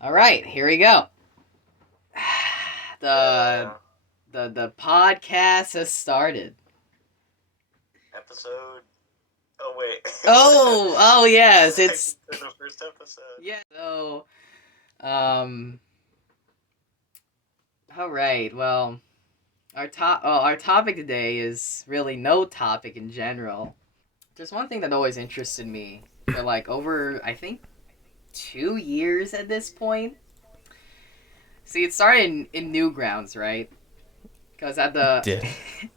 All right, here we go. Yeah. The podcast has started. Episode. Oh wait. Oh yes, Second it's to the first episode. yeah. So um, all right. Well, our topic today is really no topic in general. There's one thing that always interested me for like over I think 2 years at this point. See, it started in Newgrounds, right? Because at the Did.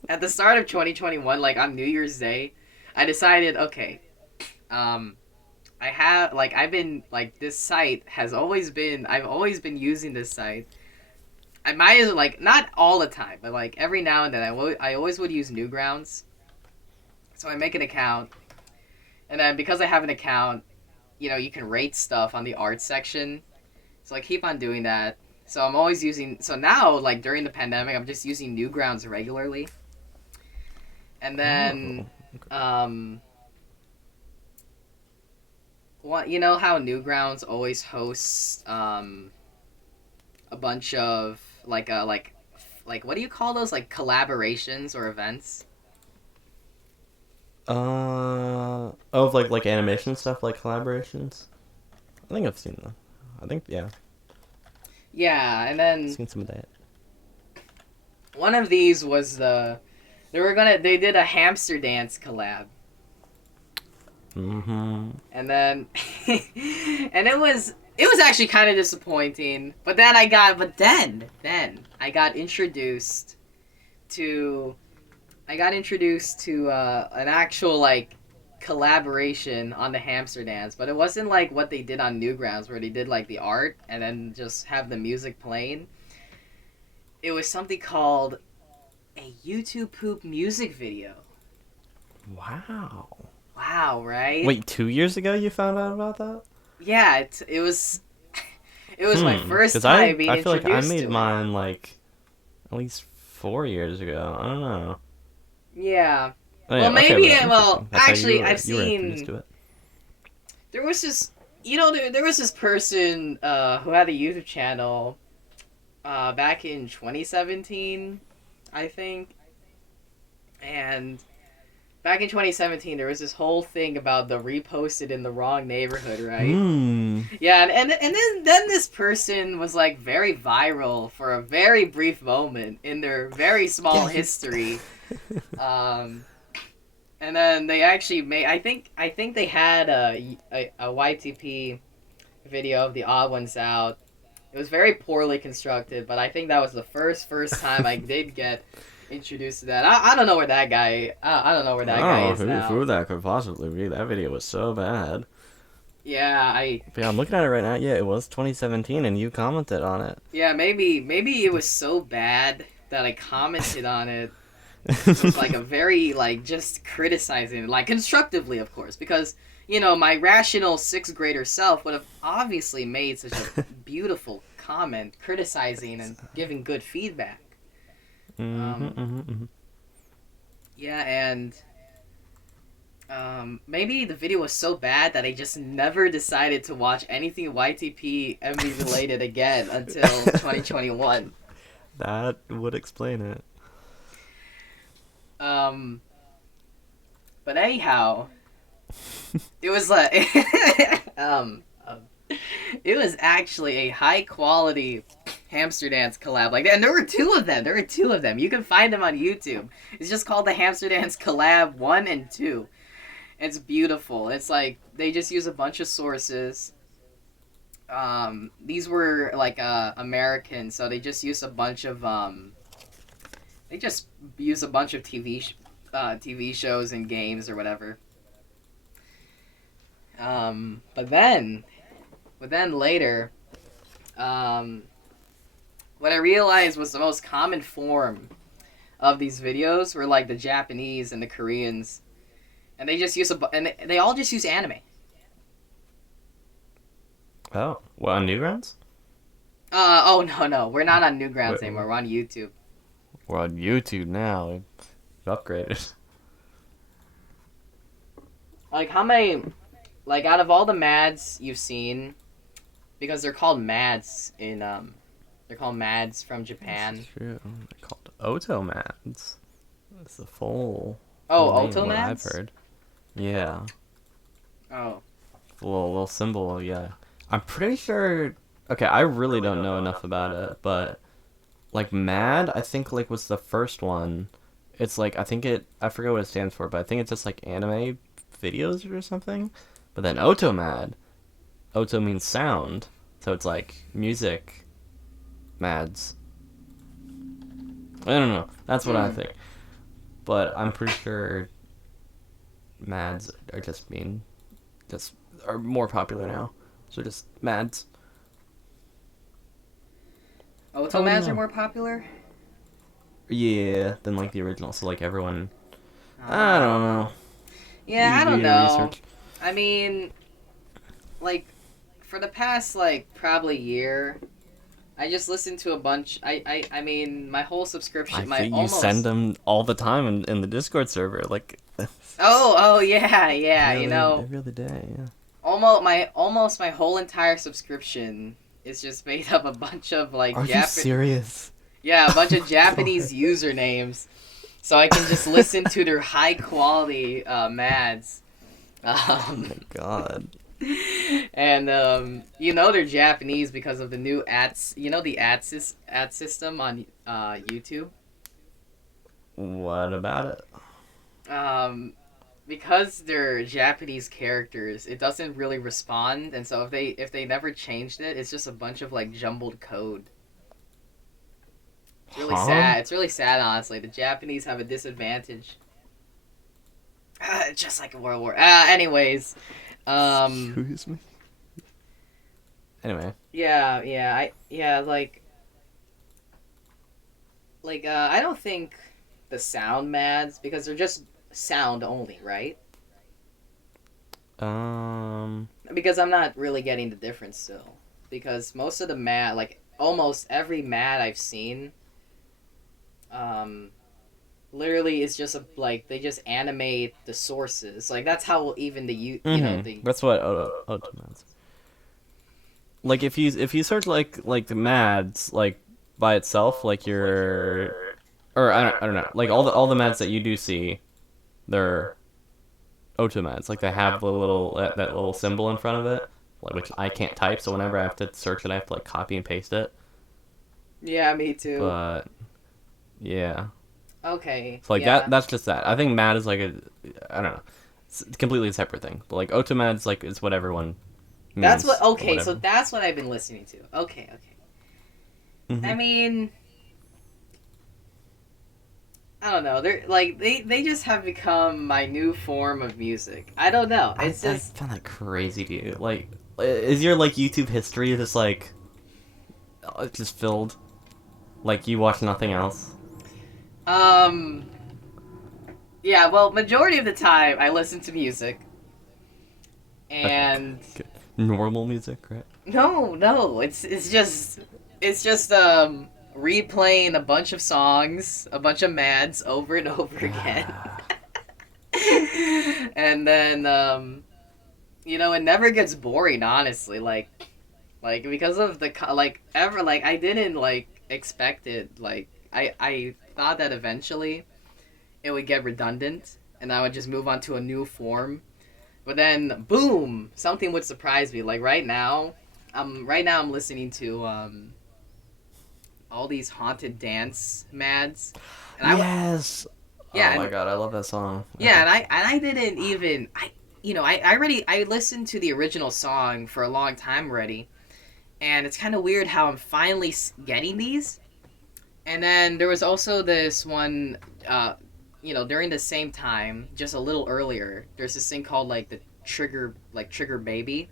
at the start of 2021, like on New Year's Day, I decided, okay, um, I have like I've been like this site has always been I've always been using this site. I might as like not all the time, but like every now and then I always would use Newgrounds. So I make an account, and then because I have an account, you can rate stuff on the art section. So I keep on doing that. So I'm always using. So now, like during the pandemic, I'm just using Newgrounds regularly. And then, okay. what you know how Newgrounds always hosts a bunch of like what do you call those, like collaborations or events? Of like animation stuff, like collaborations. I think I've seen them. I think yeah, Yeah, and I've then seen some of that. one of these was they did a hamster dance collab. Mm-hmm. And then and it was actually kind of disappointing, but then I got introduced to an actual like collaboration on the hamster dance, but it wasn't like what they did on Newgrounds where they did like the art and then just have the music playing. It was something called a YouTube poop music video. Wow. Wow, right? Wait, 2 years ago you found out about that? Yeah, it was it was my first 'Cause time being I feel like I introduced made to it. mine like at least 4 years ago. I don't know. Yeah. Oh, Well, yeah, okay, maybe. but that's Well, interesting. That's how actually, I've you were introduced seen to it. there was this. There was this person who had a YouTube channel back in 2017, I think, and back in 2017 there was this whole thing about the reposted in the wrong neighborhood, right? Hmm. Yeah, and then this person was like very viral for a very brief moment in their very small Yeah, history. Um, and then they actually made. I think they had a YTP video of the odd ones out. It was very poorly constructed, but I think that was the first time I did get introduced to that. I don't know where that guy. I don't know where that guy is who now. that could possibly be. That video was so bad. Yeah, But yeah, I'm looking at it right now. Yeah, it was 2017, and you commented on it. maybe it was so bad that I commented on it. It was like a very like just criticizing, like constructively, of course, because my rational sixth grader self would have obviously made such a beautiful comment criticizing and giving good feedback. Mm-hmm, Um, mm-hmm, mm-hmm. yeah, and maybe the video was so bad that I just never decided to watch anything YTP MV related again until 2021. That would explain it. Um, but anyhow, it was like it was actually a high quality hamster dance collab like that, and there were two of them. You can find them on YouTube. It's just called the Hamster Dance Collab 1 and 2. It's beautiful. It's like they just use a bunch of sources. These were like American, so they just use a bunch of TV shows and games or whatever. But then later, what I realized was the most common form of these videos were like the Japanese and the Koreans, and they all just use anime. Oh, well, on Newgrounds? Oh no, we're not on Newgrounds Wait, anymore. We're on YouTube. we're on YouTube now. We've upgraded. Like how many, like out of all the MADs you've seen, because they're called MADs in they're called MADs from Japan. That's true. They're called OMADs. That's the full Oh, name of what I've OMADs? heard. Yeah. Oh. The little symbol, yeah. I'm pretty sure. Okay, I really don't know enough about it, but like MAD, I think like was the first one. It's like I forget what it stands for, but I think it's just like anime videos or something. But then OMAD, Oto means sound, so it's like music MADs. I don't know. That's what I think. But I'm pretty sure MADs are just are more popular now. So just MADs. OMADs are more popular? Yeah, than like the original. So like everyone, I don't know. Yeah, I Do don't your know. research. I mean, like, for the past, like, probably year, I just listened to a bunch. I mean, my whole subscription, I my think you almost. send them all the time in the Discord server, like. Oh, yeah, yeah. every You know, every other day, yeah. almost my whole entire subscription is just made up a bunch of like Are you serious? Yeah, a bunch of Japanese usernames, so I can just listen to their high quality MADs. Oh my god. And you know they're Japanese because of the new ads. You know the ad system on YouTube. What about it? Because they're Japanese characters, it doesn't really respond, and so if they never changed it, it's just a bunch of like jumbled code. It's really sad. It's really sad, honestly. The Japanese have a disadvantage. Just like a World War. Anyways, Excuse me. Anyway. I don't think the sound mads, because they're just sound only, right? Because I'm not really getting the difference still. Because most of the mad, like almost every mad I've seen, literally is just like they just animate the sources. Like that's how even you know the. That's what OMADs. Like if you search like the MADs like by itself, like or I don't know, like all the MADs that you do see, they're OMADs. Like they have the little that little symbol in front of it, like, which I can't type. So whenever I have to search it, I have to like copy and paste it. Yeah, me too. But yeah. Okay. So like yeah. that's just that. I think MAD is like I don't know. It's a completely separate thing. But like OMADs like is what everyone means. That's what okay, so that's what I've been listening to. Okay. Mm-hmm. I mean, I don't know. They're like they just have become my new form of music. I don't know. It's I just found that crazy, dude. Like is your like YouTube history just like just filled? Like you watch nothing else? Yeah, well, majority of the time I listen to music. And Okay. Normal music, right? no, it's just replaying a bunch of songs, a bunch of mads over and over again. And then you know, it never gets boring, honestly. Like because of the I didn't like expect it. Like I thought that eventually it would get redundant and I would just move on to a new form. But then boom, something would surprise me. Like right now I'm listening to all these haunted dance mads. And yes. Yeah. Oh my god, I love that song. Yeah, and I didn't even I listened to the original song for a long time already, and it's kind of weird how I'm finally getting these. And then there was also this one, during the same time, just a little earlier. There's this thing called like the Trigger Baby.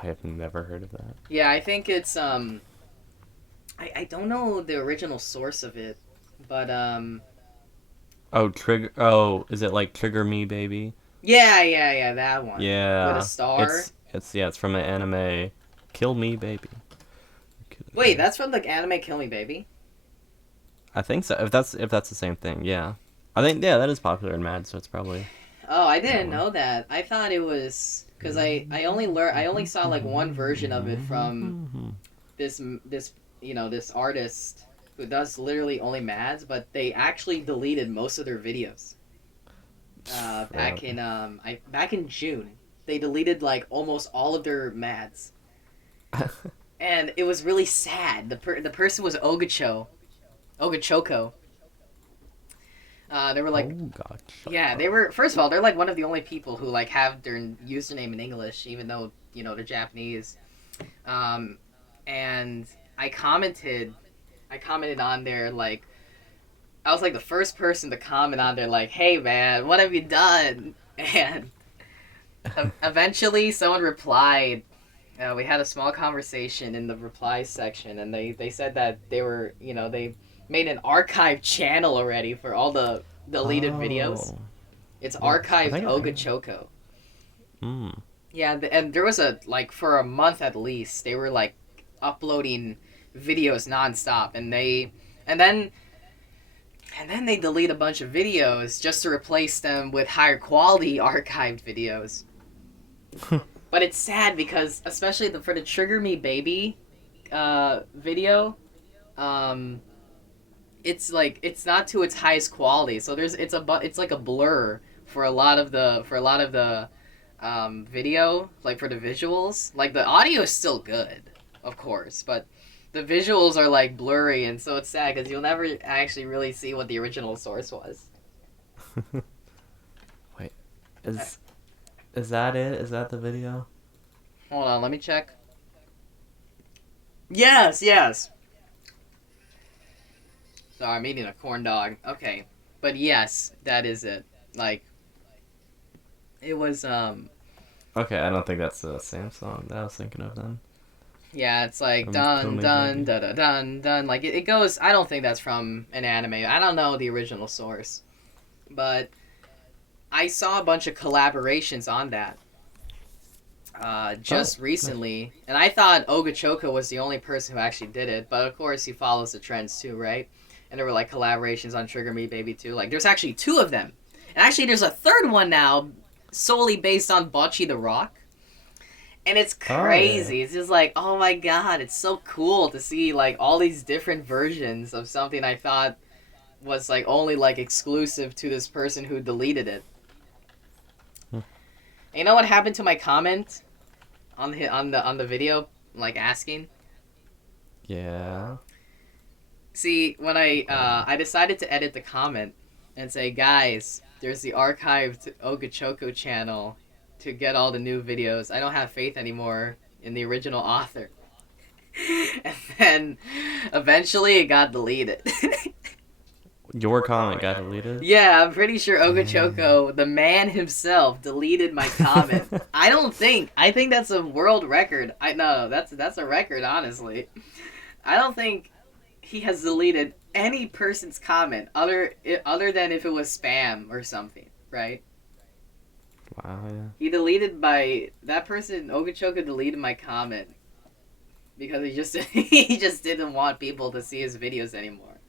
I have never heard of that. Yeah, I think it's I don't know the original source of it, but Oh, Trigger. Oh, is it like Trigger Me Baby? Yeah, that one. Yeah. With a star. It's from an anime, Kill Me Baby. Wait, that's from the anime Kill Me Baby? I think so. If that's the same thing, yeah. I think that is popular in MAD, so it's probably. Oh, I didn't know that. I thought it was because I only saw like one version of it from this this artist who does literally only MADs, but they actually deleted most of their videos. Back in June, they deleted like almost all of their MADs, and it was really sad. The person was Ogachoko. They were like, Oh God. yeah, they were. First of all, they're like one of the only people who like have their username in English, even though they're Japanese. And I commented on there like I was like the first person to comment on there like, "Hey man, what have you done?" And eventually, someone replied. We had a small conversation in the replies section, and they said that they were they made an archive channel already for all the deleted videos. It's archived Ogachoko. Yeah, and there was for a month at least, they were like uploading videos nonstop, and then they delete a bunch of videos just to replace them with higher quality archived videos. But it's sad because especially for the Trigger Me Baby video, it's not to its highest quality, so it's like a blur for a lot of the video, like for the visuals. Like the audio is still good, of course, but the visuals are like blurry, and so it's sad because you'll never actually really see what the original source was. Wait, is that it? Is that the video? Hold on, let me check. Yes. Sorry, I'm eating a corn dog. Okay, but yes, that is it. Like, it was Okay, I don't think that's the same song that I was thinking of then. Yeah, it's like dun dun da da dun dun. Like it goes. I don't think that's from an anime. I don't know the original source, but I saw a bunch of collaborations on that just recently, and I thought Ogachoko was the only person who actually did it. But of course, he follows the trends too, right? And there were like collaborations on Trigger Me Baby too. Like there's actually 2 of them, and actually there's a third one now, solely based on Bocce the Rock. And it's crazy. It's just like, oh my god, it's so cool to see like all these different versions of something I thought was like only like exclusive to this person who deleted it. And you know what happened to my comment on the video, like asking? Yeah. See, when I decided to edit the comment and say, guys, there's the archived Ogachoko channel to get all the new videos. I don't have faith anymore in the original author. And then eventually it got deleted. Your comment got deleted? Yeah, I'm pretty sure Ogachoko, the man himself, deleted my comment. I think that's a world record. No, that's a record, honestly. I don't think he has deleted any person's comment other than if it was spam or something, right? Wow, yeah. He that person, Ogachoko, deleted my comment because he just didn't want people to see his videos anymore.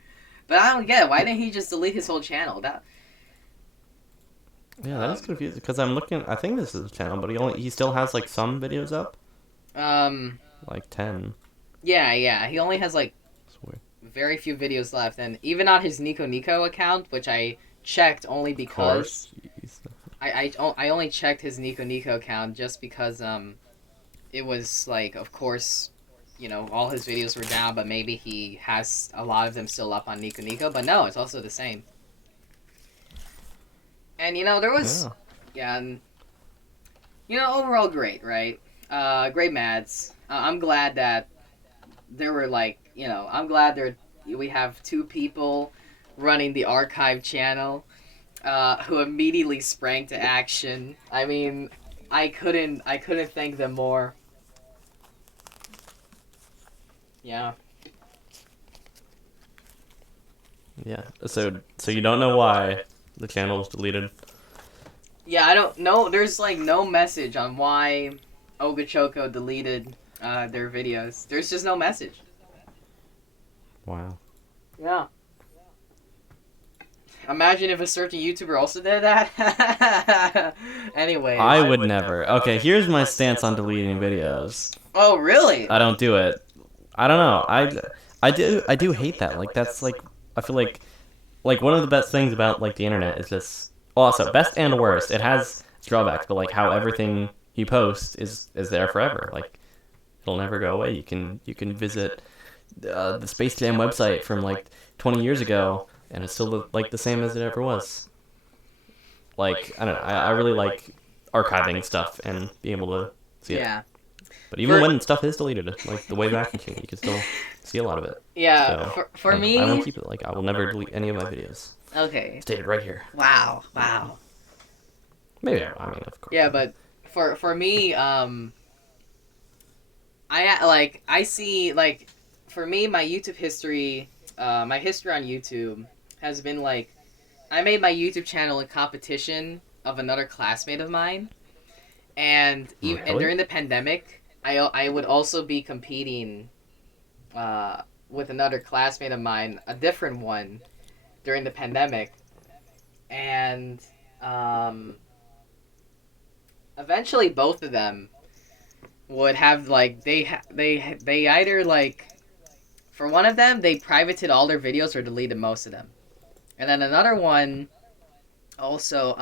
But I don't get it. Why didn't he just delete his whole channel? Yeah, that is confusing because I'm looking. I think this is his channel, but he still has like some videos up. Like 10. Yeah. He only has like very few videos left, and even on his Nico account, which I checked only because I only checked his Nico account just because it was like, of course, all his videos were down, but maybe he has a lot of them still up on Nico, but no, it's also the same. And there was and overall great, right? Great MADs. I'm glad that there were I'm glad we have 2 people running the archive channel who immediately sprang to action. I mean, I couldn't thank them more. Yeah. Yeah. So you don't know why the channel was deleted? Yeah, I don't know. There's like no message on why Ogachoko deleted their videos. There's just no message. Wow. Yeah. Imagine if a certain YouTuber also did that. Anyway. I would never. Okay, here's my stance on deleting videos. Oh, really? I don't do it. I don't know. I do hate that. Like that's like I feel like one of the best things about like the internet is just also best and worst. It has its drawbacks, but like how everything you post is there forever. Like it'll never go away. You can visit the Space Jam website from like 20 years ago, and it's still like the same as it ever was. Like I don't know. I really like archiving stuff and being able to see it. Yeah. But even when stuff is deleted, like the Wayback Machine, you can still see a lot of it. Yeah. So, for me. I won't keep it. Like I will never delete any of my videos. Okay. Stated right here. Wow. Maybe I mean of course. Yeah, but for me, I see like for me my YouTube history, my history on YouTube has been like I made my YouTube channel in competition of another classmate of mine, and and during the pandemic, I would also be competing with another classmate of mine, a different one, during the pandemic, and eventually both of them would have like they either like for one of them they privated all their videos or deleted most of them, and then another one also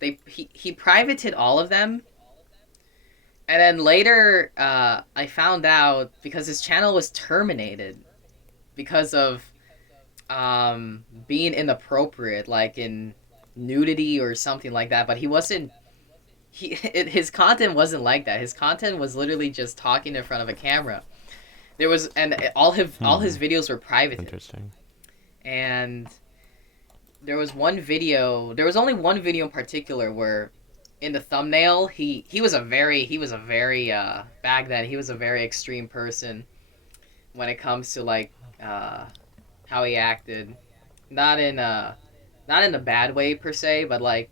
he privated all of them, and then later I found out because his channel was terminated because of being inappropriate, like in nudity or something like that, but he wasn't his content wasn't like that. His content was literally just talking in front of a camera. There was and all his videos were private. Interesting. And there was only one video in particular where in the thumbnail he was a very back then he was a very extreme person when it comes to like how he acted, not in a bad way per se, but like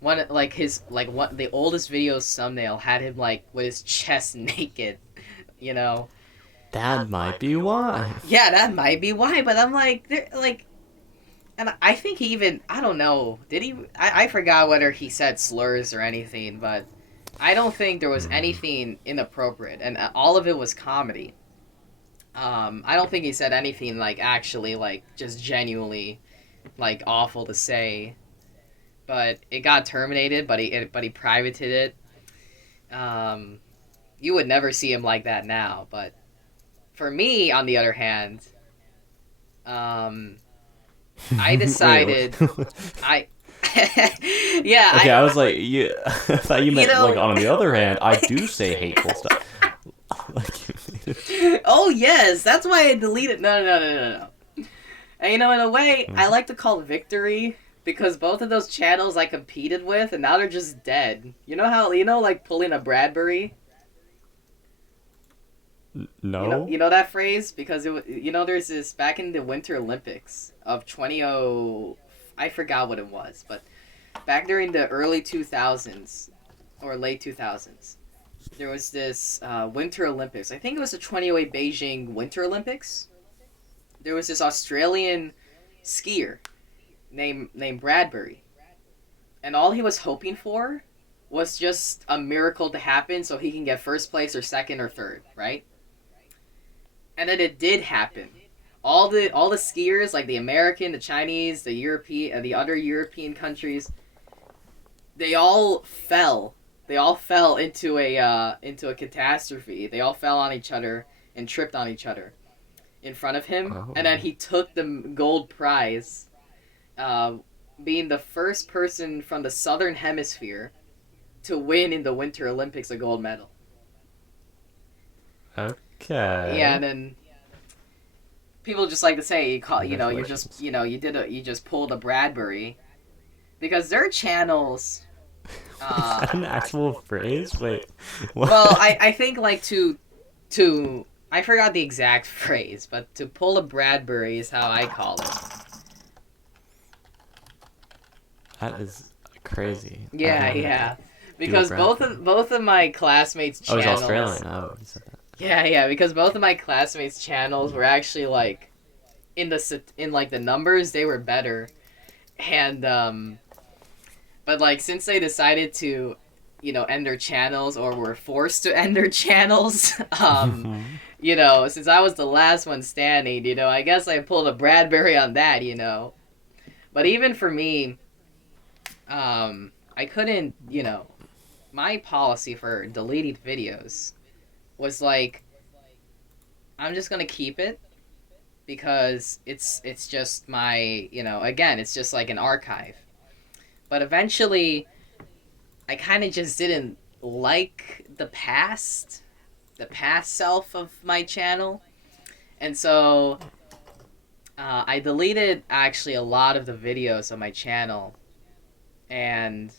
one like his like what the oldest video's thumbnail had him like with his chest naked, you know. That might be why. Yeah, that might be why, but I'm like and I think he even I don't know, did he I forgot whether he said slurs or anything, but I don't think there was anything inappropriate, and all of it was comedy. I don't think he said anything like actually like just genuinely like awful to say, but it got terminated. But he privated it. You would never see him like that now. But for me, on the other hand, I decided I. Yeah. Okay, I was like, yeah. I thought you meant like on the other hand, I do say hateful stuff. Oh yes, that's why I deleted. No. And in a way, I like to call victory because both of those channels I competed with, and now they're just dead. You know how like pulling a Bradbury. No. You know that phrase because there's this back in the Winter Olympics of 20. I forgot what it was, but back during the early 2000s or late 2000s. There was this Winter Olympics. I think it was the 2008 Beijing Winter Olympics. There was this Australian skier named Bradbury. And all he was hoping for was just a miracle to happen so he can get first place or second or third, right? And then it did happen. All the skiers, like the American, the Chinese, the European, the other European countries, they all fell. They all fell into a catastrophe. They all fell on each other and tripped on each other in front of him, and then he took the gold prize, being the first person from the Southern Hemisphere to win in the Winter Olympics a gold medal. Okay. Yeah, and then people just like to say you just pulled a Bradbury, because their channels. Is that an actual phrase? Wait. What? Well, I think like to I forgot the exact phrase, but to pull a Bradbury is how I call it. That is crazy. Yeah. Because both of my classmates' channels. Oh, he's Australian. Oh, you said that. Yeah. Because both of my classmates' channels were actually like in like the numbers they were better, and but like since they decided to, end their channels or were forced to end their channels, since I was the last one standing, I guess I pulled a Bradbury on that. But even for me, I couldn't, my policy for deleting videos was like, I'm just gonna keep it because it's just my, again, it's just like an archive. But eventually, I kind of just didn't like the past self of my channel, and so I deleted actually a lot of the videos on my channel, and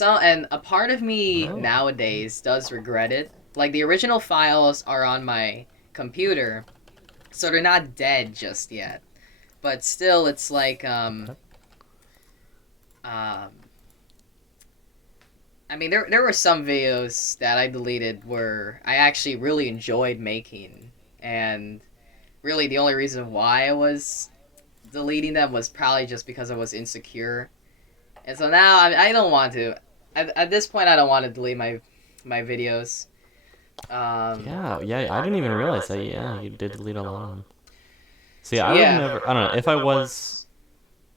and a part of me Really? nowadays does regret it. Like the original files are on my computer, so they're not dead just yet. But still, it's like um, I mean, there were some videos that I deleted where I actually really enjoyed making, and really the only reason why I was deleting them was probably just because I was insecure. And so now I don't want to. At this point, I don't want to delete my videos. Yeah, I didn't even realize that. Yeah, you did delete a lot of them. See, I would Yeah. never. I don't know. If I was,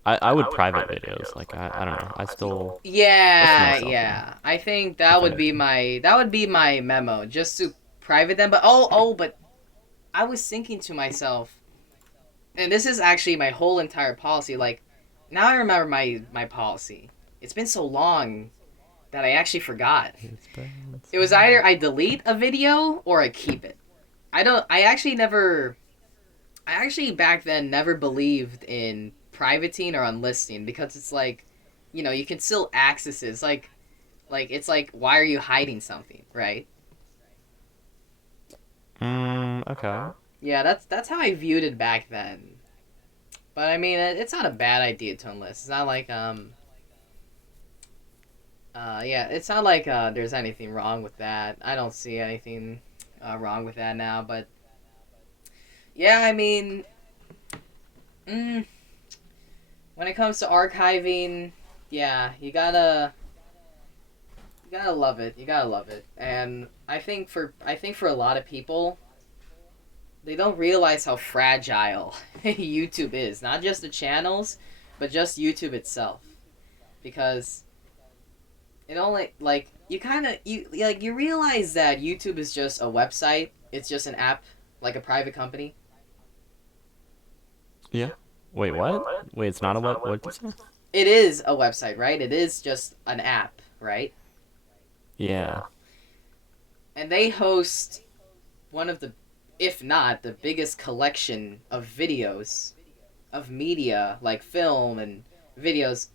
I would private videos. Like I don't know. I still just for Yeah, myself though. yeah. I think If I had to. that would be my memo, just to private them. But but I was thinking to myself, and this is actually my whole entire policy. Like, now I remember my policy. It's been so long that I actually forgot. It's bad. It was either I delete a video or I keep it. I don't. I actually never. I actually back then never believed in privating or unlisting because it's like, you can still access it. It's like why are you hiding something, right? Okay. Yeah, that's how I viewed it back then. But I mean, it's not a bad idea to enlist. It's not like yeah, it's not like there's anything wrong with that. I don't see anything wrong with that now. But yeah, I mean, mm, when it comes to archiving, yeah, you gotta love it. You gotta love it. And I think for a lot of people, they don't realize how fragile YouTube is. Not just the channels, but just YouTube itself. Because it only like you kind of you realize that YouTube is just a website. It's just an app, like a private company. Yeah. Wait, what? Wait, it's not a web. What did you say? It is a website, right? It is just an app, right? Yeah. And they host one of the, if not the biggest collection of videos, of media, like film and videos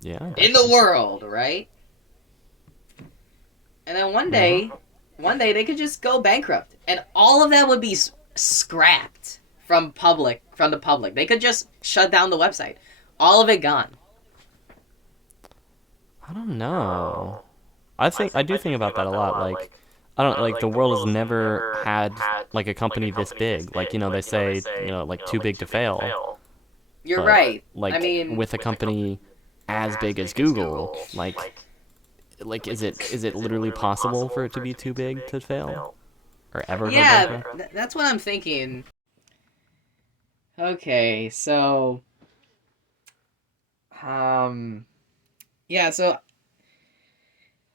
Yeah. in the world, right? And then Mhm. one day they could just go bankrupt, and all of that would be scrapped from the public. They could just shut down the website, all of it gone. I don't know. I do think about that a lot. Like, I don't like the world has never had like a company this big. Like, they say, like too big to fail. You're But right. I like mean, with a company as big as Google, like is it literally possible for it to be too big to fail or ever go yeah, bankrupt? that's what I'm thinking. Okay, so um, yeah, so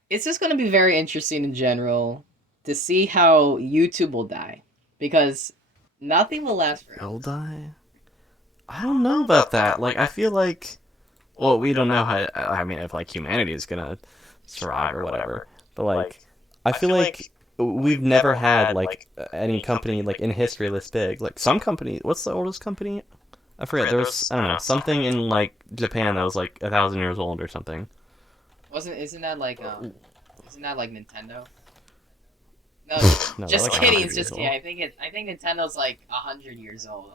it's just going to be very interesting in general to see how YouTube will die because nothing will last forever. Will die? I don't know about that. Like I feel like well, we don't know how I mean if like humanity is gonna survive or whatever. But like I feel like we've never had like any company like in history this big. Like some company, what's the oldest company? I forget. There's I don't know something in like Japan that was like 1,000 years old or something. Wasn't isn't that like Nintendo? No, No, they're just like kidding. 100 It's years just kidding. old. I think Nintendo's like 100 years old.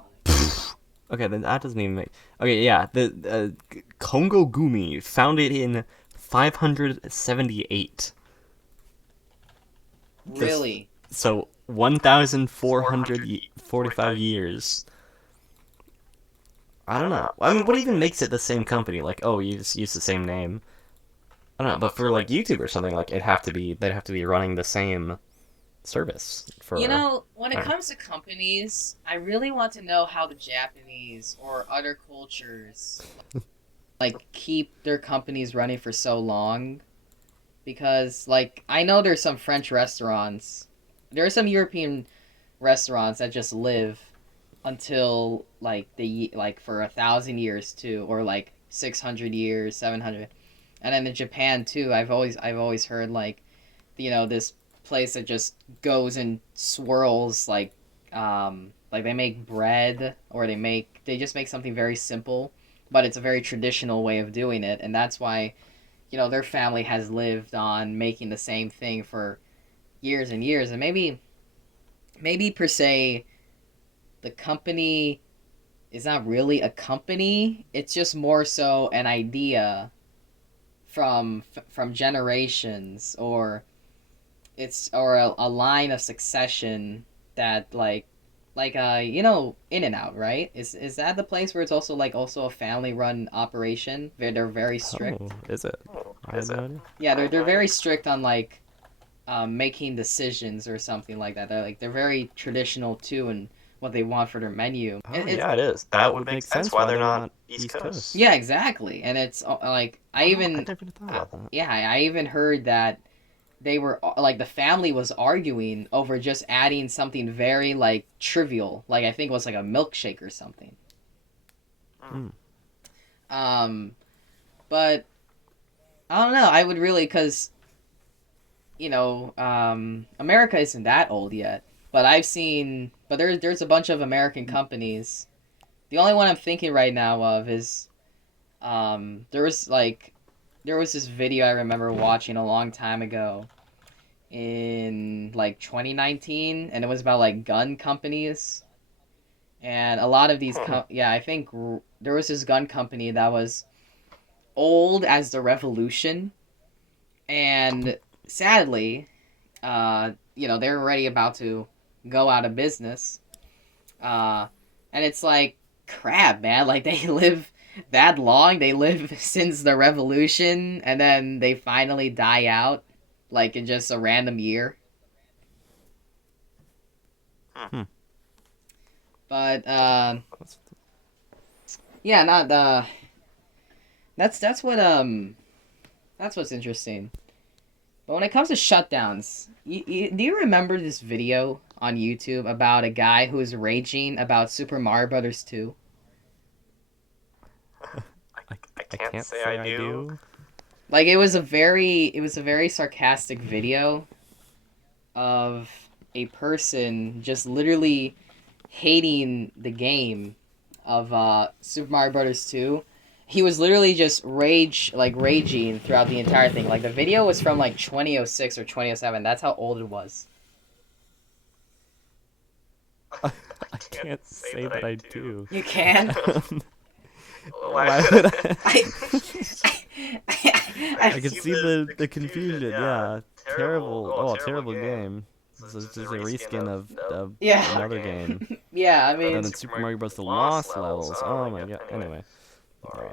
Okay, then that doesn't even make. Okay, yeah, the Kongo Gumi founded in 578. This Really? so 1,445 years. I don't know. I mean, what even makes it the same company? Like, oh, you just use the same name. I don't know, but for like YouTube or something, like they'd have to be running the same service for. You know, when it I don't know. comes to companies, I really want to know how the Japanese or other cultures like keep their companies running for so long. Because like I know there's some French restaurants, there are some European restaurants that just live until like like for 1,000 years too, or like 600 years, 700. And then in Japan too, I've always heard like, this place that just goes and swirls like they make bread, or they just make something very simple, but it's a very traditional way of doing it, and that's why their family has lived on making the same thing for years and years. And maybe per se the company is not really a company, it's just more so an idea from generations, or a line of succession that In and Out, right? Is that the place where it's also a family run operation where they're very strict? Oh, is it? I have no idea. Yeah, they're very strict on making decisions or something like that. They're very traditional too, and what they want for their menu. Oh, yeah, it is. That would make sense why they're not East Coast. Yeah, exactly. And it's like I I even never even thought about that. yeah, I even heard that they were like the family was arguing over just adding something very like trivial, like I think it was like a milkshake or something. Mm. But I don't know. I would really, because America isn't that old yet. But there's a bunch of American companies. The only one I'm thinking right now of is, there was this video I remember watching a long time ago in like 2019, and it was about like gun companies. And a lot of these, I think there was this gun company that was old as the revolution, and sadly, they're already about to go out of business. And it's like, crap, man. Like, they live that long. They live since the revolution, and then they finally die out, like, in just a random year. Hmm. But, yeah, not, that's what's interesting. But when it comes to shutdowns, do you remember this video on YouTube about a guy who was raging about Super Mario Brothers 2? I can't say I do. Like, it was a very sarcastic video of a person just literally hating the game of Super Mario Brothers 2. He was literally just raging throughout the entire thing. Like, the video was from like 2006 or 2007. That's how old it was. I can't say that I do. You can? Why would I? I I can see the confusion. Yeah, terrible. Oh, terrible game. This is just a reskin of Yeah. another game. Yeah, I And mean, then Super Mario Bros. The Lost Levels. Oh my god. Anyway. Oh,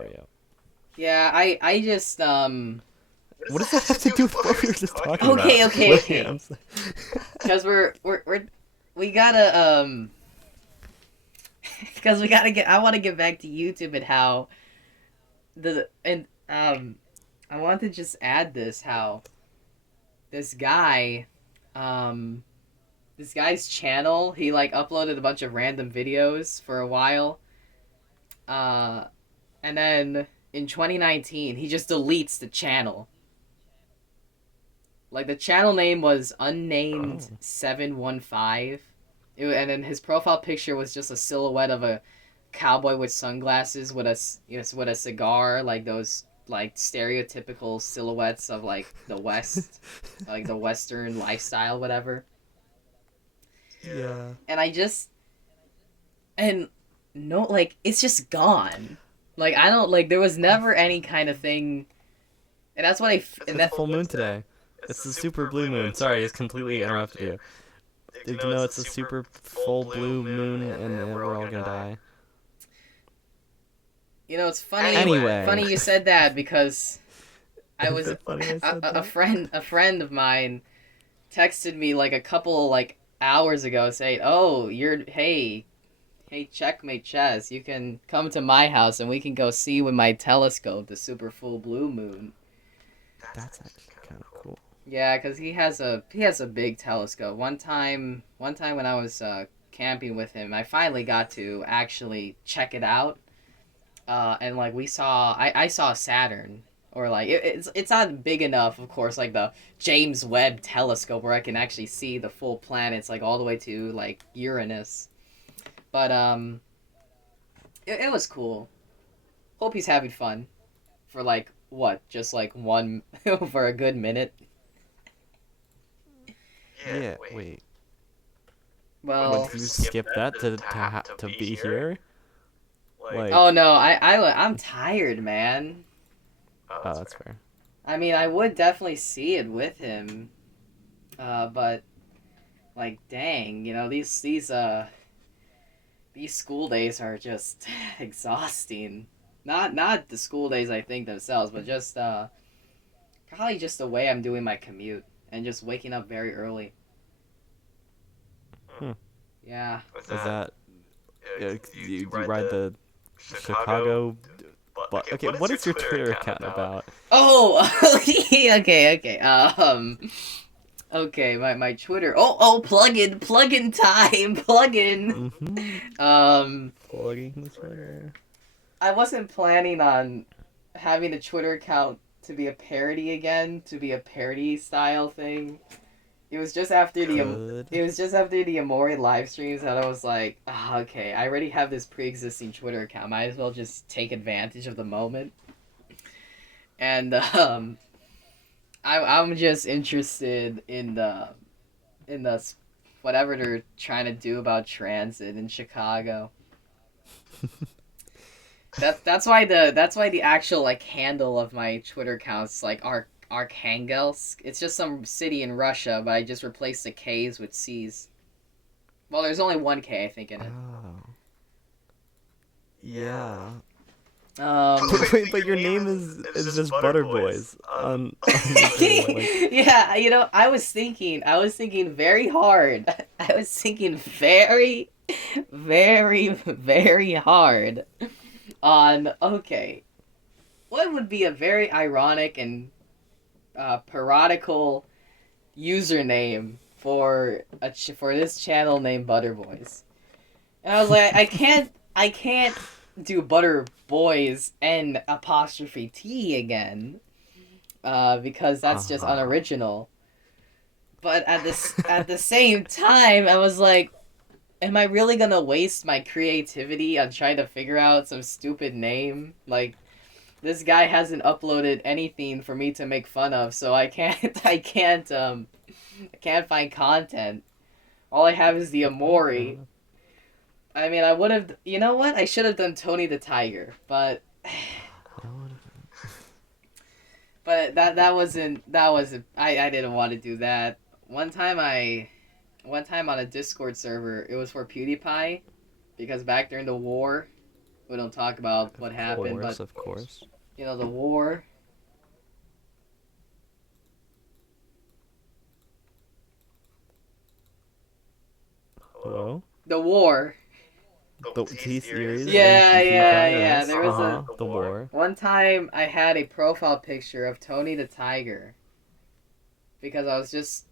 yeah. yeah, I just What does that have to do with what we were just talking about? Okay. I'm sorry. because we gotta because we gotta get. I want to get back to YouTube and how I want to just add how this guy, this guy's channel, he like uploaded a bunch of random videos for a while, and then in 2019 he just deletes the channel. Like, the channel name was unnamed 715. And then his profile picture was just a silhouette of a cowboy with sunglasses with a cigar, like those like stereotypical silhouettes of like the West, like the Western lifestyle, whatever. Yeah. And no, like, it's just gone. Like, I don't, like, there was never any kind of thing, and that's what and It's full moon today. It's the super blue moon. Sorry, it's completely interrupted you. Did you know it's a super full blue moon and then we're all gonna die? You know, it's funny. Anyway. Funny you said that because I Is was it funny I said a that? friend of mine texted me like a couple like hours ago saying, "Oh, hey, checkmate chess, you can come to my house and we can go see with my telescope the super full blue moon." That's actually kind of cool. Yeah, cuz he has a big telescope. One time when I was camping with him, I finally got to actually check it out. And like I saw Saturn, or like it's not big enough, of course, like the James Webb telescope where I can actually see the full planets like all the way to like Uranus. But it was cool. Hope he's having fun for like what, just like one for a good minute. Yeah, wait. Well, Would you skip that to be here? Like, oh no, I'm tired, man. oh, that's fair. I mean, I would definitely see it with him, but like, dang, you know, these school days are just exhausting. Not the school days I think themselves, but just probably just the way I'm doing my commute and just waking up very early. Hmm. Yeah. Is that you ride the Chicago? But okay, what is your Twitter account about? Oh, okay. Okay, my Twitter. Plug in time, plug in. Plugging the Twitter. I wasn't planning on having a Twitter account to be a parody again, to be a parody style thing. It was just after Good. the Amori live streams that I was like, oh, okay, I already have this pre-existing Twitter account. Might as well just take advantage of the moment. And I'm just interested in the whatever they're trying to do about transit in Chicago. That's why the actual like handle of my Twitter account's like Arkhangelsk. It's just some city in Russia, but I just replaced the K's with C's. Well, there's only one K I think in it. Oh. Yeah. Um, But your name is just Budder Boyz on your thing, like, yeah, you know, I was thinking very hard. I was thinking very, very, very hard on, okay, what would be a very ironic and parodical username for for this channel named Budder Boyz. And I was like, I can't do Budder Boyz and apostrophe T again, because that's just unoriginal. But at the same time, I was like, am I really gonna waste my creativity on trying to figure out some stupid name? Like, this guy hasn't uploaded anything for me to make fun of, so I can't find content. All I have is the Amori. I mean, I would have, you know what? I should have done Tony the Tiger, but that wasn't I didn't want to do that. One time on a Discord server, it was for PewDiePie, because back during the war, we don't talk about what happened, but of course. you know, the war. Hello? The war. The T series. Yeah. There was the war. one time I had a profile picture of Tony the Tiger because I was just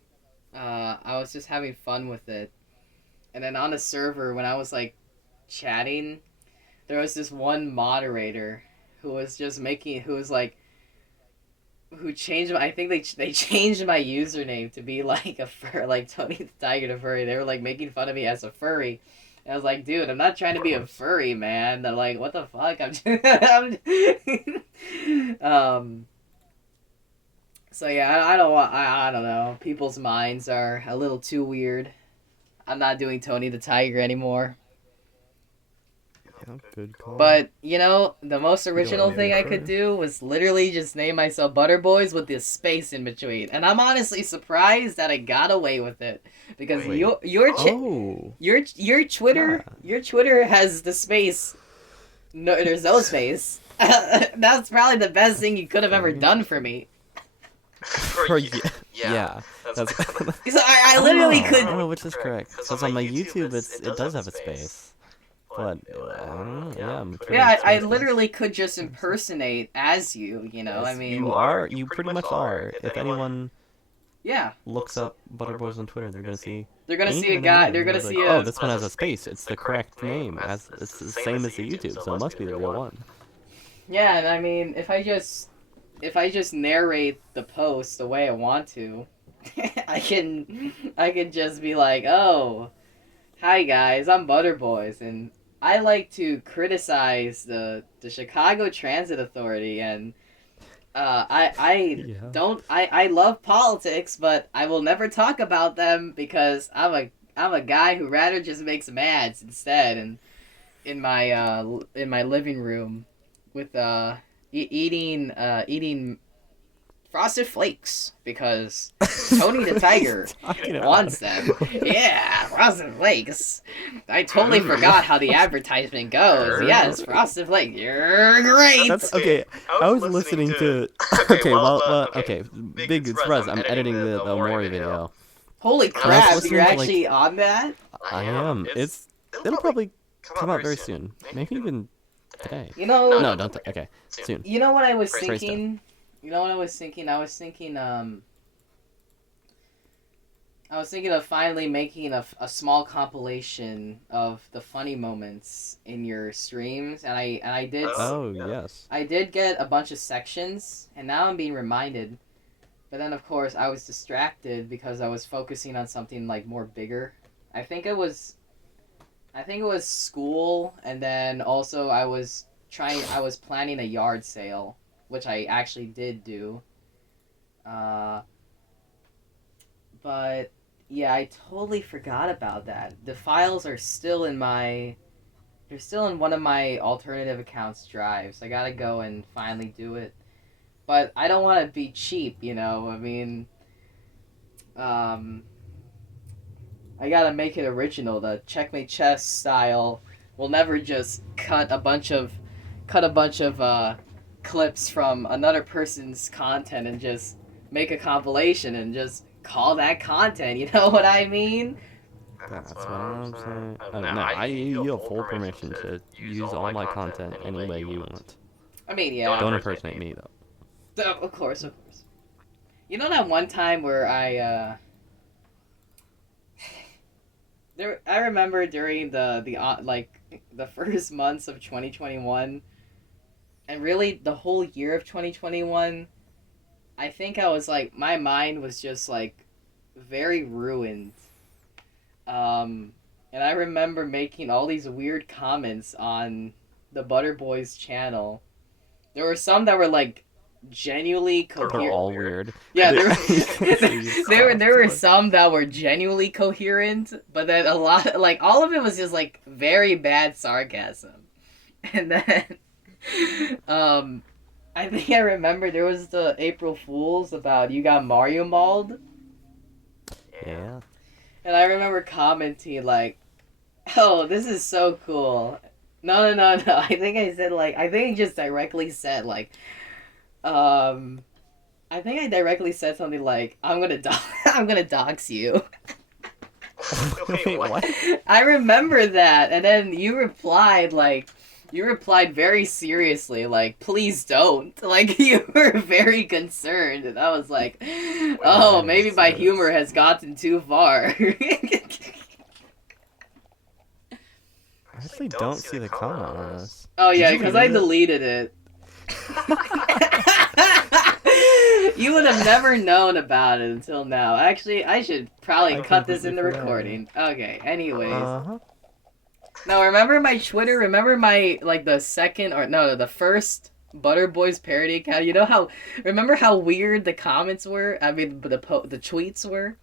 having fun with it. And then on a server, when I was like chatting, there was this one moderator who was just who changed I think they changed my username to be like like Tony the Tiger the furry. They were like making fun of me as a furry. And I was like, dude, I'm not trying to be a furry, man. They're like, what the fuck? So yeah, I don't know. People's minds are a little too weird. I'm not doing Tony the Tiger anymore. Yeah, good call. But, you know, the most original want thing me I to could refer? do was literally just name myself Budder Boyz with this space in between. And I'm honestly surprised that I got away with it. Because Wait. your Twitter Yeah. your Twitter has the space No, there's no space. That's probably the best thing you could have ever done for me. Yeah. That's So I literally could. I don't know which is correct. Because on my YouTube, it does have a space. But yeah, I'm pretty Yeah, I sure. literally could just impersonate as you. You know, I Yes, mean, you pretty much are. If anyone yeah. looks up Budder Boyz on Twitter, they're gonna see. They're gonna me see a and guy. then They're they'll gonna be see like, a. oh, this one has a space. It's the correct name. As it's the same as the YouTube, so it must be the real one. Yeah, and I mean, if I just narrate the post the way I want to, I can just be like, oh, hi guys, I'm Budder Boyz, and I like to criticize the Chicago Transit Authority, and Yeah. I love politics, but I will never talk about them because I'm a guy who rather just makes mads instead, and in my living room with eating Frosted Flakes because Tony the Tiger wants them. Yeah, Frosted Flakes. I totally forgot how the advertisement goes. Yes, Frosted Flakes. You're great. That's okay. I was listening to. Okay, okay. Big surprise. I'm editing the Mori video. Holy I was crap! listening You're to, actually on that? I am. It'll probably come out very soon. Maybe even today. You know. No, don't. Okay, soon. You know what I was Praise thinking? You know what I was thinking? I was thinking of finally making a small compilation of the funny moments in your streams, and I did. Oh yes. I did get a bunch of sections, and now I'm being reminded. But then, of course, I was distracted because I was focusing on something like more bigger. I think it was school, and then also I was planning a yard sale, which I actually did do. But yeah, I totally forgot about that. The files are still in they're still in one of my alternative accounts drives. I gotta go and finally do it. But I don't want to be cheap, you know. I mean, I gotta make it original. The Checkmate Chess style will never just cut a bunch of clips from another person's content and just make a compilation and just call that content. You know what I mean? That's what I'm saying. No, you have full permission to use all my content any way you want. I mean, yeah. Don't impersonate me though. Of course. You know that one time where I remember during the first months of 2021, and really the whole year of 2021, I think I was like, my mind was just like very ruined. And I remember making all these weird comments on the Budder Boyz channel. There were some that were like genuinely coherent. They're all weird. Yeah, there were some that were genuinely coherent, but then a lot, like all of it was just like very bad sarcasm. And then, I think I remember there was the April Fools about you got Mario mauled. Yeah. And I remember commenting like, "Oh, this is so cool." No. I think I just directly said like, I think I directly said something like, I'm gonna dox you." Wait, what? I remember that, and then you replied very seriously, like, "Please don't." Like, you were very concerned, and I was like, oh, maybe my humor has gotten too far. I actually don't see the comment on this. Oh yeah, Did you because I delete it? deleted it. You would have never known about it until now. Actually, I should probably I cut this in the completely forgot. recording. Okay, anyways. Uh-huh. No, remember my Twitter? Remember my, like, the first Budder Boyz parody account? You know remember how weird the comments were? I mean, the tweets were?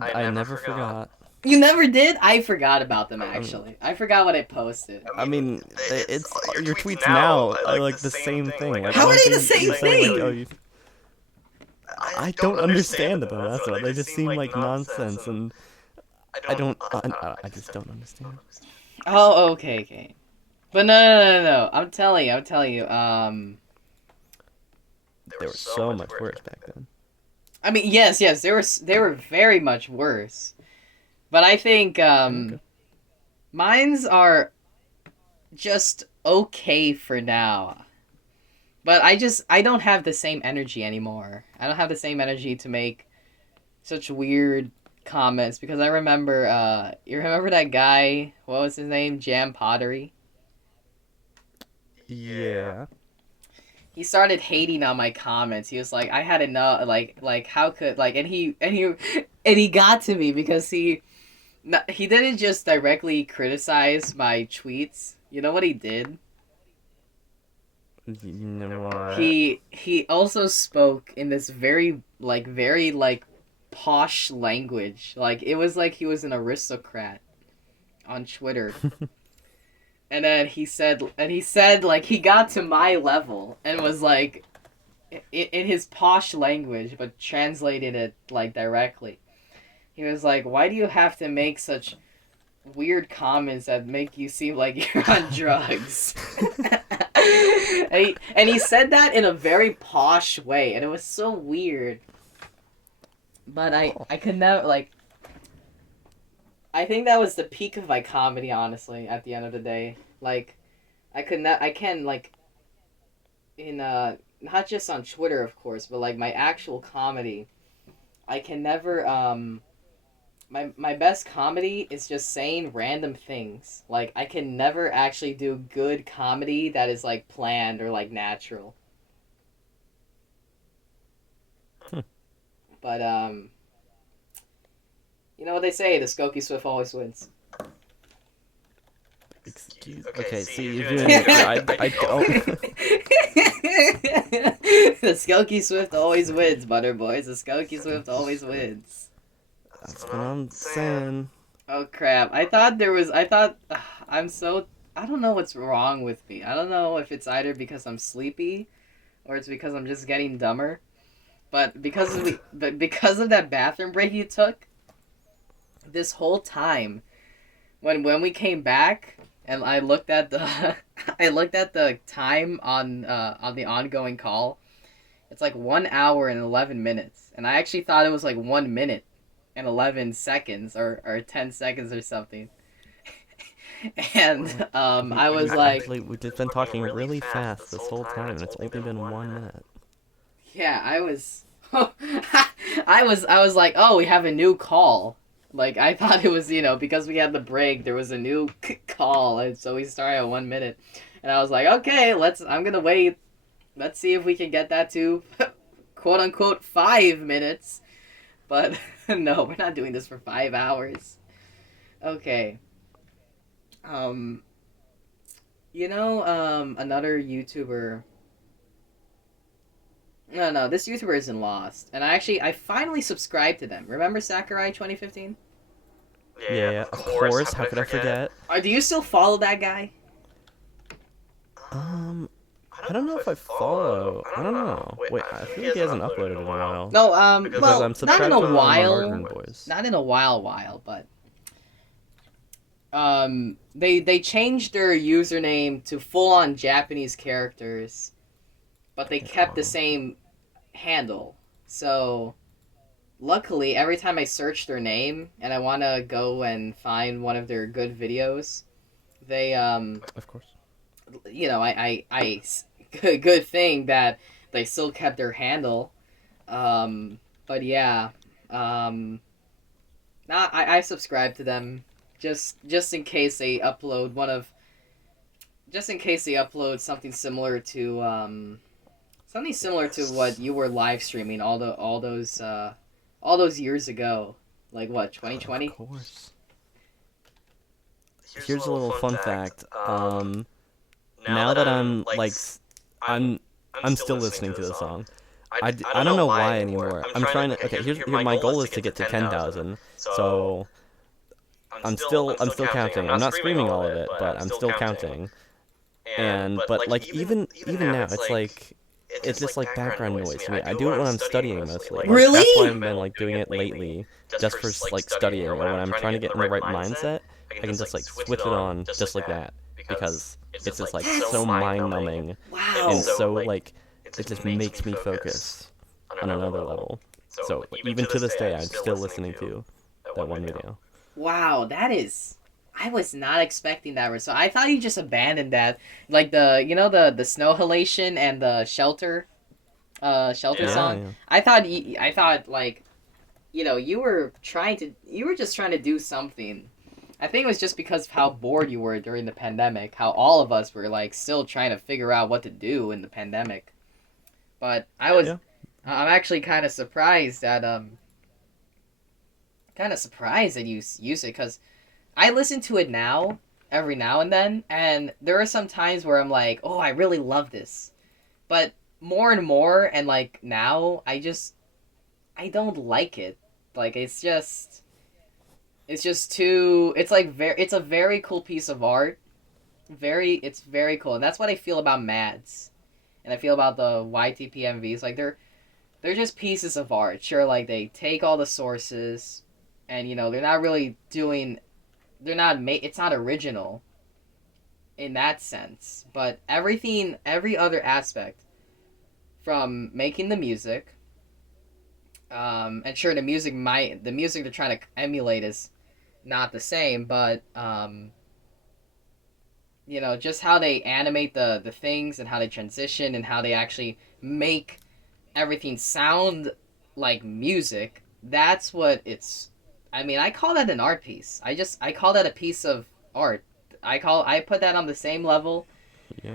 I never forgot. You never did? I forgot about them, actually. I forgot what I posted. I mean, it's your tweets now are like the same thing. Like, How I are don't they the think same you're saying, thing? Like, oh, I don't understand them. That's what they just seem like nonsense, and I just don't understand. Oh, okay, okay. But no. I'm telling you. They were so much worse back then. I mean, yes, they were very much worse. But I think Okay. mine's are just okay for now. But I don't have the same energy anymore. I don't have the same energy to make such weird comments because I remember you remember that guy, what was his name? Jam Pottery. Yeah. He started hating on my comments. He was like, I had enough, like how could like and he got to me because he didn't just directly criticize my tweets. You know what he did? You know what? He also spoke in this very like posh language. Like it was like he was an aristocrat on Twitter. And then he said like he got to my level and was like in his posh language but translated it like directly. He was like, "Why do you have to make such weird comments that make you seem like you're on drugs?" And he said that in a very posh way, and it was so weird. But I could never like. I think that was the peak of my comedy, honestly. At the end of the day, like, I can like in not just on Twitter, of course, but like my actual comedy. I can never my best comedy is just saying random things. Like I can never actually do good comedy that is like planned or like natural. Hmm. But you know what they say, the Skokie Swift always wins. Excuse. Okay, Okay, see, see, you're you're doing doing it. it. I don't. The Skokie Swift always wins, Budder Boyz. The Skokie Swift always wins. That's what I'm saying. Oh crap! I'm so. I don't know what's wrong with me. I don't know if it's either because I'm sleepy, or it's because I'm just getting dumber. But because of that bathroom break you took, this whole time when we came back and I looked at the I looked at the time on the ongoing call, it's like 1 hour and 11 minutes, and I actually thought it was like 1 minute and 11 seconds or 10 seconds or something. And I was like, We've just been talking really fast this whole time, and it's only been 1 minute. yeah, I was, I was like, oh, we have a new call. Like I thought it was, because we had the break, there was a new call, and so we started at 1 minute, and I was like, okay, I'm gonna wait. Let's see if we can get that to, quote unquote, 5 minutes. But no, we're not doing this for 5 hours. Okay. Um, another YouTuber. No, this YouTuber isn't Lost, and I finally subscribed to them. Remember Sakurai 2015? Yeah, of course. How could I forget? Do you still follow that guy? I don't know if I follow. I don't know. Wait, I feel like he hasn't uploaded in a while. No, Because well, I'm not subscribed in to a him on while. Martin Boys. Not in a while, but they changed their username to full on Japanese characters, but they kept the same handle. So luckily, every time I search their name and I want to go and find one of their good videos, they Of course. good thing that they still kept their handle. But yeah, not I subscribe to them just in case they upload something similar to what you were live streaming all those years ago, like what, 2020? Of course. Here's a little fun fact. Now that I'm like, I'm still listening to the song. I don't know why anymore. I'm trying to. Okay, here my goal is to get to 10,000. So I'm still counting. I'm not screaming all of it, but I'm still counting. But like even now, it's just like background noise to me. I do it when I'm studying mostly. Like, Really? that's why I've been like doing it lately, just for like studying or when I'm trying to get in the right mindset. I can just like switch it on just like that because it's just like so mind-numbing Wow. and so like it just makes me focus on another level. So like, even to this day, I'm still listening to that one video. Wow, that is. I was not expecting that. So I thought you just abandoned that, like the snow halation and the shelter Yeah, song. yeah. I thought like, you were just trying to do something. I think it was just because of how bored you were during the pandemic, how all of us were like still trying to figure out what to do in the pandemic. But Yeah. I'm actually kind of surprised that you use it because I listen to it now every now and then, and there are some times where I'm like, oh, I really love this, but more and more, and like now, I don't like it. Like it's just too. It's like it's a very cool piece of art. It's very cool, and that's what I feel about Mads, and I feel about the YTPMVs. Like they're just pieces of art. Sure, like they take all the sources, and they're not really doing. They're not It's not original. In that sense, but every other aspect, from making the music, and sure, the music they're trying to emulate is not the same, but just how they animate the things and how they transition and how they actually make everything sound like music. That's what it's. I mean, I call that an art piece. I call that a piece of art. I put that on the same level. Yeah.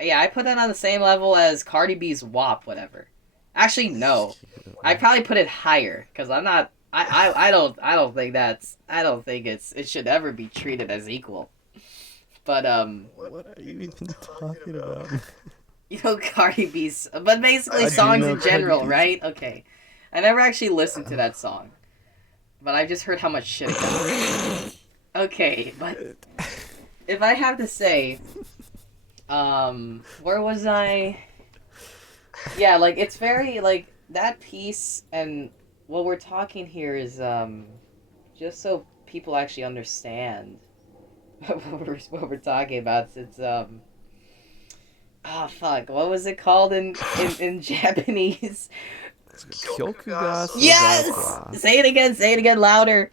Yeah, I put that on the same level as Cardi B's WAP, whatever. Actually, no. I probably put it higher because I'm not. I don't think it should ever be treated as equal. But What are you even talking about? Cardi B's, but basically I do songs know in general, Cardi B's. right? Okay, I never actually listened to that song, but I just heard how much shit it got. Okay, but if I have to say, where was I? Yeah, like it's very like that piece, and what we're talking here is just so people actually understand what we're talking about. It's oh fuck, what was it called in Japanese? Kyokuga Yes, Sozaikwa. say it again louder.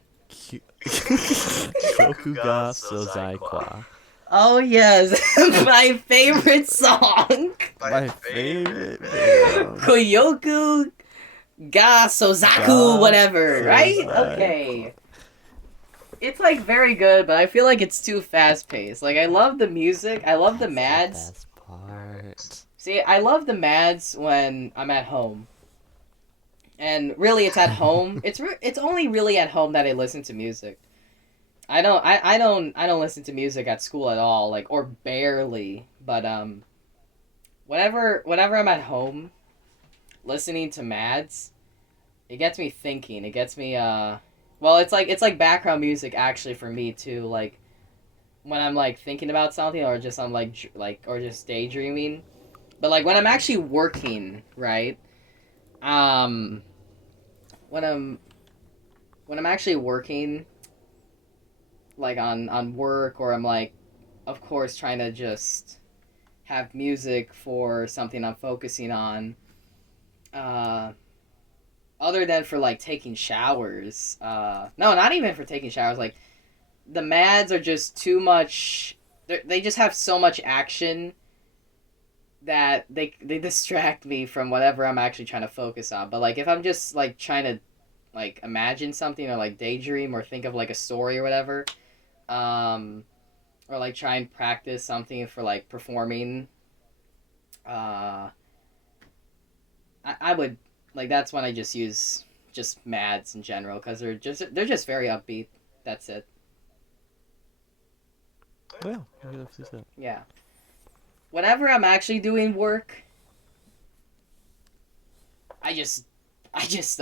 Kyokuga Sozaikwa. Oh yes, my favorite song. My favorite video. Koyoku ga Sozaku, Ga whatever, right? Sozaikwa. Okay. It's like very good, but I feel like it's too fast paced. Like I love the music, I love the Mads. Best part. See, I love the Mads when I'm at home. And really, it's at home. It's only really at home that I listen to music. I don't listen to music at school at all, like, or barely. But whenever I'm at home, listening to Mads, it gets me thinking. It gets me well, it's like background music actually for me too. Like when I'm like thinking about something, or just I'm or just daydreaming. But like when I'm actually working, right? When I'm actually working, like on work, or I'm like, of course, trying to just have music for something I'm focusing on. Other than for like taking showers. No, not even for taking showers. Like the Mads are just too much. They just have so much action that they distract me from whatever I'm actually trying to focus on. But like if I'm just like trying to like imagine something, or like daydream, or think of like a story or whatever, or like try and practice something for like performing, I would like that's when I just use just Mads in general, because they're just very upbeat. That's it. Well, that's just it. Yeah. Whenever I'm actually doing work, I think I just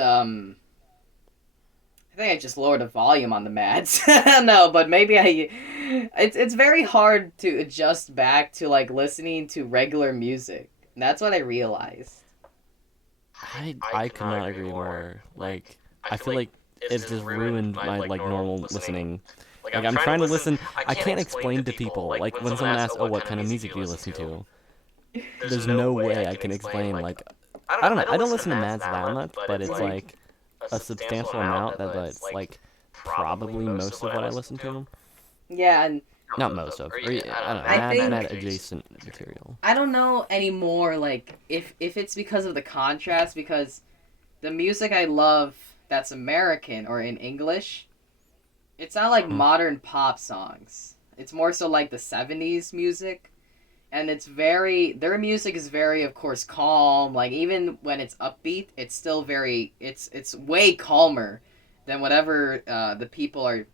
lowered the volume on the Mads. No, but maybe it's very hard to adjust back to like listening to regular music. And that's what I realized. I could not agree more. Like, I feel like it just ruined my like normal listening. Like I'm trying to listen. I can't explain to people like when someone asks, "Oh, what kind of music do you listen to?" There's no way I can explain. Like I don't know. I don't listen to Mads that much, but it's like a substantial amount that it's like probably most of what I listen to. Yeah, and Not most of. Or, I don't know. I think Mad adjacent material. I don't know anymore. Like if it's because of the contrast, because the music I love that's American or in English, it's not like modern pop songs. It's more so like the 70s music. And it's very their music is very of course calm. Like even when it's upbeat, it's still very it's way calmer than whatever the people are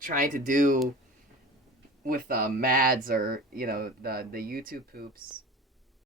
trying to do with Mads or the YouTube poops.